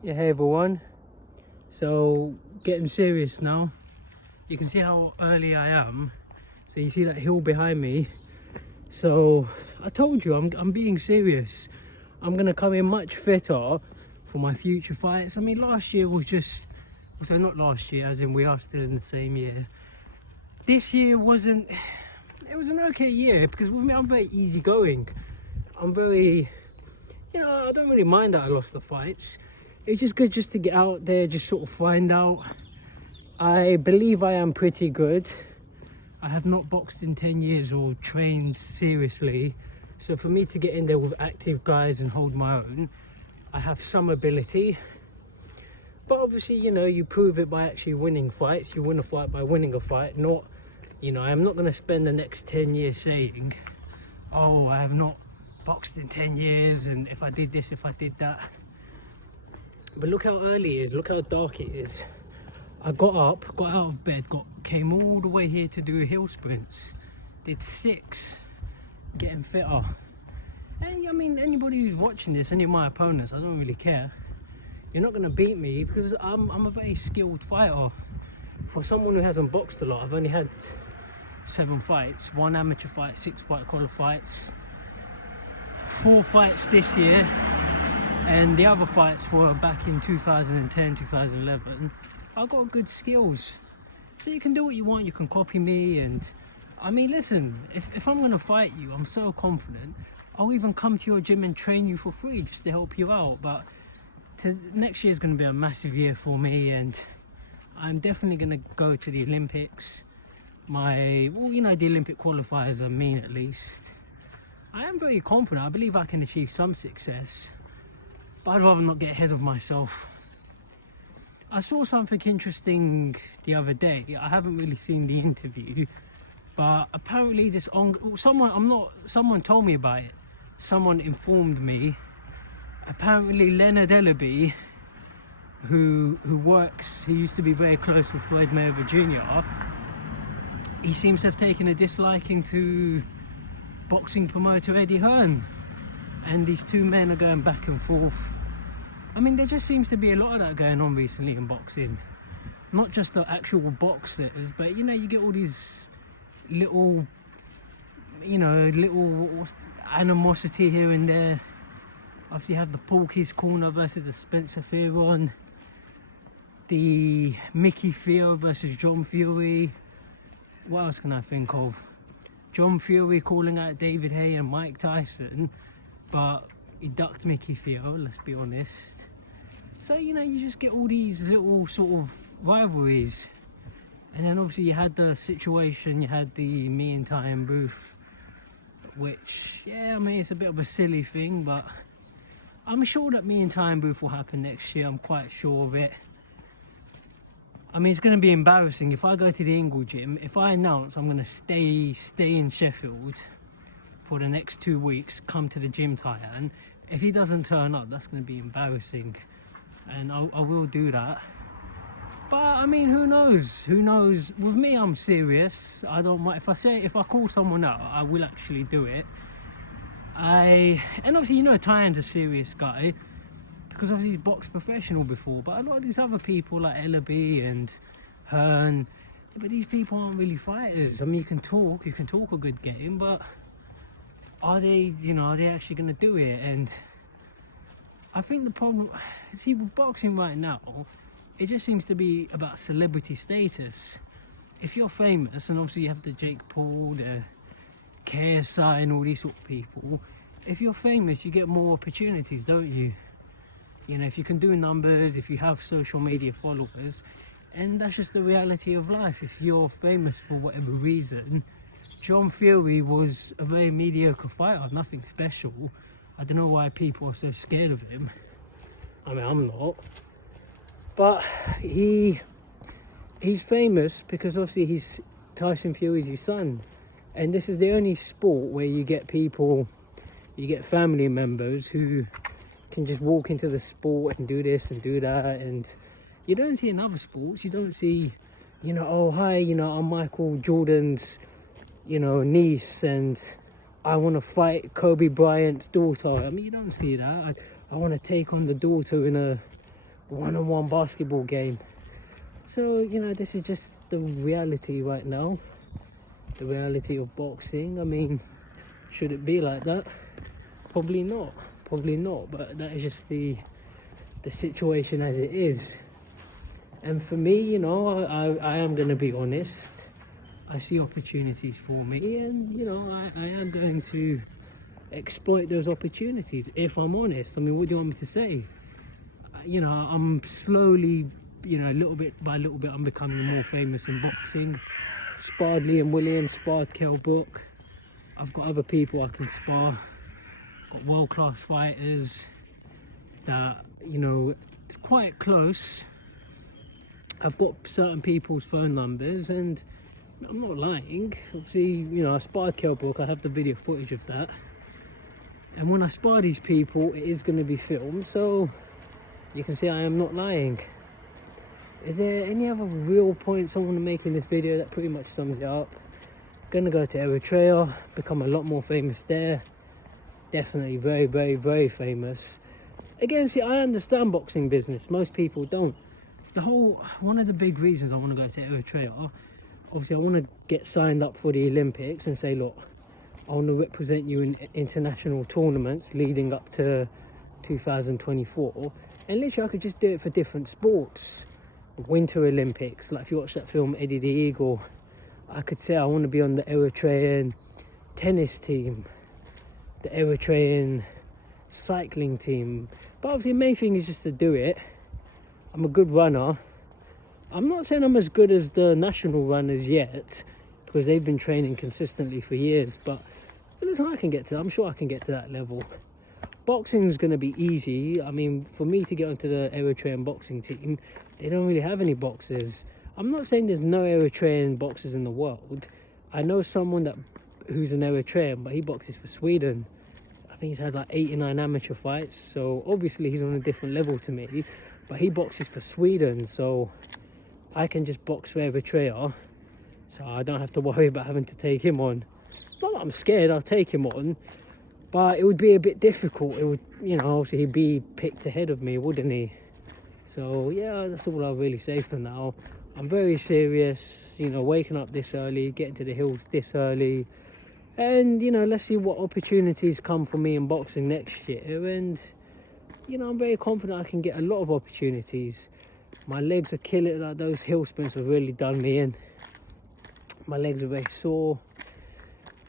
Yeah, hey everyone. So, getting serious now. You can see how early I am. So you see that hill behind me. So I told you I'm being serious. I'm gonna come in much fitter for my future fights. I mean, last year was just, so not last year, as in we are still in the same year. This year wasn't. It was an okay year because with me I'm very easygoing. I'm very, I don't really mind that I lost the fights. It's just good just to get out there, just sort of find out. I believe I am pretty good. I have not boxed in 10 years or trained seriously. So for me to get in there with active guys and hold my own, I have some ability. But obviously, you prove it by actually winning fights. You win a fight by winning a fight, not, I'm not going to spend the next 10 years saying, oh, I have not boxed in 10 years and if I did this, if I did that. But look how early it is, look how dark it is. I got up, got out of bed, came all the way here to do hill sprints. Did 6, getting fitter. And I mean, anybody who's watching this, any of my opponents, I don't really care. You're not gonna beat me because I'm a very skilled fighter. For someone who hasn't boxed a lot, I've only had 7 fights, 1 amateur fight, 6 white collar fights, 4 fights this year. And the other fights were back in 2010, 2011. I've got good skills. So you can do what you want, you can copy me. And I mean, listen, if I'm going to fight you, I'm so confident. I'll even come to your gym and train you for free just to help you out. But next year is going to be a massive year for me. And I'm definitely going to go to the Olympics. The Olympic qualifiers are mean at least. I am very confident. I believe I can achieve some success. But I'd rather not get ahead of myself. I saw something interesting the other day. I haven't really seen the interview, but apparently someone told me about it. Someone informed me. Apparently Hearn-Ellerbe, who used to be very close with Floyd Mayweather Jr., he seems to have taken a disliking to boxing promoter Eddie Hearn. And these two men are going back and forth. I mean, there just seems to be a lot of that going on recently in boxing. Not just the actual boxers, but you get all these little animosity here and there. Obviously you have the Porky's Corner versus the Spencer Fearon. The Mickey Theo versus John Fury. What else can I think of? John Fury calling out David Haye and Mike Tyson. But he ducked Mickey Theo, let's be honest. So, you just get all these little sort of rivalries. And then obviously you had the situation, you had the me and Tyan booth. Which, it's a bit of a silly thing, but I'm sure that me and Tyan booth will happen next year, I'm quite sure of it. I mean, it's going to be embarrassing if I go to the Ingle gym, if I announce I'm going to stay in Sheffield for the next 2 weeks, come to the gym, Tyan. If he doesn't turn up, that's going to be embarrassing, and I will do that. But I mean, who knows? Who knows? With me, I'm serious. I don't mind if I call someone out, I will actually do it. And obviously, Tyan's a serious guy because obviously he's boxed professional before. But a lot of these other people like Ellerbe and Hearn, but these people aren't really fighters. I mean, you can talk a good game, but are they actually going to do it? And I think the problem, with boxing right now, it just seems to be about celebrity status. If you're famous, and obviously you have the Jake Paul, the KSI and all these sort of people, if you're famous, you get more opportunities, don't you? If you can do numbers, if you have social media followers, and that's just the reality of life. If you're famous for whatever reason, John Fury was a very mediocre fighter, nothing special. I don't know why people are so scared of him. I mean, I'm not. But he's famous because obviously he's Tyson Fury's his son. And this is the only sport where you get family members who can just walk into the sport and do this and do that. And you don't see in other sports, you don't see, oh, hi, I'm Michael Jordan's niece and I want to fight Kobe Bryant's daughter. I mean, you don't see that. I want to take on the daughter in a one-on-one basketball game. So, you know, this is just the reality right now. The reality of boxing. I mean, should it be like that? Probably not. Probably not. But that is just the situation as it is. And for me, you know, I am going to be honest. I see opportunities for me, and, you know, I am going to exploit those opportunities, if I'm honest. I mean, what do you want me to say? You know, I'm slowly, you know, little bit by little bit, I'm becoming more famous in boxing. Sparred Liam Williams, sparred Kell Brook. I've got other people I can spar. Got world-class fighters that, you know, it's quite close. I've got certain people's phone numbers, and I'm not lying. Obviously, you know, I sparred Kell Brook. I have the video footage of that. And when I spar these people, it is going to be filmed, so you can see I am not lying. Is there any other real points I want to make in this video? That pretty much sums it up. Gonna go to Eritrea, become a lot more famous there. Definitely very, very, very famous. Again, see, I understand boxing business. Most people don't. One of the big reasons I want to go to Eritrea, obviously I want to get signed up for the Olympics and say, look, I want to represent you in international tournaments leading up to 2024. And literally I could just do it for different sports. Winter Olympics, like if you watch that film Eddie the Eagle, I could say I want to be on the Eritrean tennis team, the Eritrean cycling team. But obviously the main thing is just to do it. I'm a good runner. I'm not saying I'm as good as the national runners yet, because they've been training consistently for years, but listen, I'm sure I can get to that level. Boxing is going to be easy. I mean, for me to get onto the Eritrean boxing team, they don't really have any boxers. I'm not saying there's no Eritrean boxers in the world. I know someone who's an Eritrean, but he boxes for Sweden. I think he's had like 89 amateur fights, so obviously he's on a different level to me. But he boxes for Sweden, so I can just box for Eritrea, so I don't have to worry about having to take him on. Not that I'm scared, I'll take him on, but it would be a bit difficult. It would, you know, obviously he'd be picked ahead of me, wouldn't he? So yeah, that's all I'll really say for now. I'm very serious, you know, waking up this early, getting to the hills this early, and, you know, let's see what opportunities come for me in boxing next year. And, you know, I'm very confident I can get a lot of opportunities. My legs are killing, like those hill sprints have really done me in. My legs are very sore.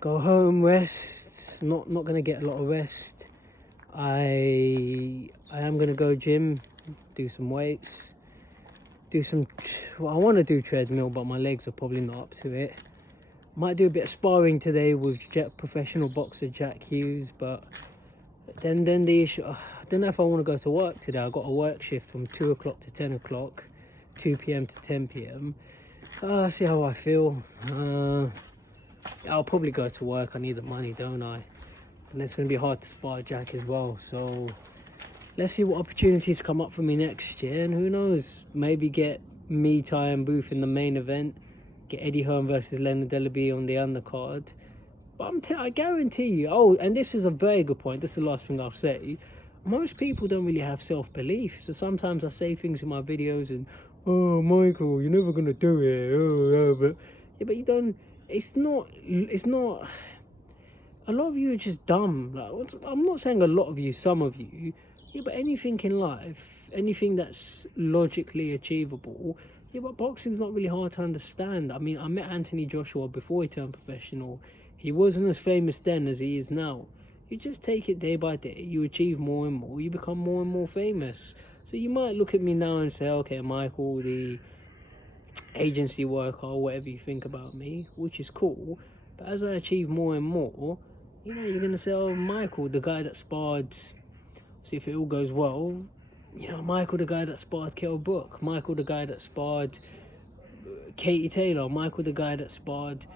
Go home, rest. Not going to get a lot of rest. I am going to go gym, do some weights, well, I want to do treadmill, but my legs are probably not up to it. Might do a bit of sparring today with professional boxer Jack Hughes, but then the issue, I don't know if I want to go to work today. I've got a work shift from 2 o'clock to 10 o'clock, 2 p.m. to 10 p.m. See how I feel. I'll probably go to work. I need the money, don't I? And it's going to be hard to spar Jack as well. So let's see what opportunities come up for me next year. And who knows, maybe get me, Tyan Booth in the main event. Get Eddie Hearn versus Hearn-Ellerbe on the undercard. But I guarantee you, and this is a very good point, this is the last thing I'll say. Most people don't really have self-belief. So sometimes I say things in my videos and, oh, Michael, you're never going to do it. But you don't, it's not, a lot of you are just dumb. Like, I'm not saying a lot of you, some of you. Yeah, but anything in life, anything that's logically achievable, yeah, but boxing's not really hard to understand. I mean, I met Anthony Joshua before he turned professional. He wasn't as famous then as he is now. You just take it day by day. You achieve more and more. You become more and more famous. So you might look at me now and say, okay, Michael, the agency worker, or whatever you think about me, which is cool. But as I achieve more and more, you know, you're going to say, oh, Michael, the guy that sparred, see if it all goes well, you know, Michael, the guy that sparred Kell Brook, Michael, the guy that sparred Katie Taylor, Michael, the guy that sparred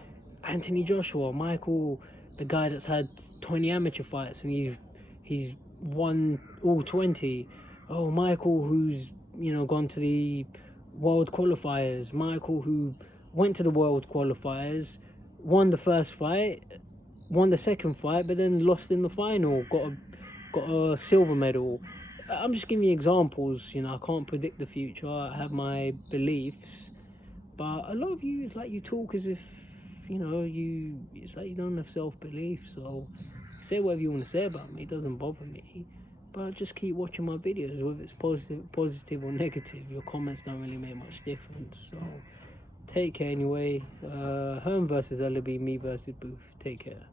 Anthony Joshua, Michael, the guy that's had 20 amateur fights and he's won all 20. Oh, Michael, who's, you know, gone to the world qualifiers. Michael, who went to the world qualifiers, won the first fight, won the second fight, but then lost in the final, got a silver medal. I'm just giving you examples. You know, I can't predict the future. I have my beliefs, but a lot of you, it's like you talk as if, you know, it's like you don't have self-belief. So say whatever you want to say about me, it doesn't bother me, but just keep watching my videos, whether it's positive or negative. Your comments don't really make much difference. So take care anyway. Hearn versus Ellerbe, me versus Booth. Take care.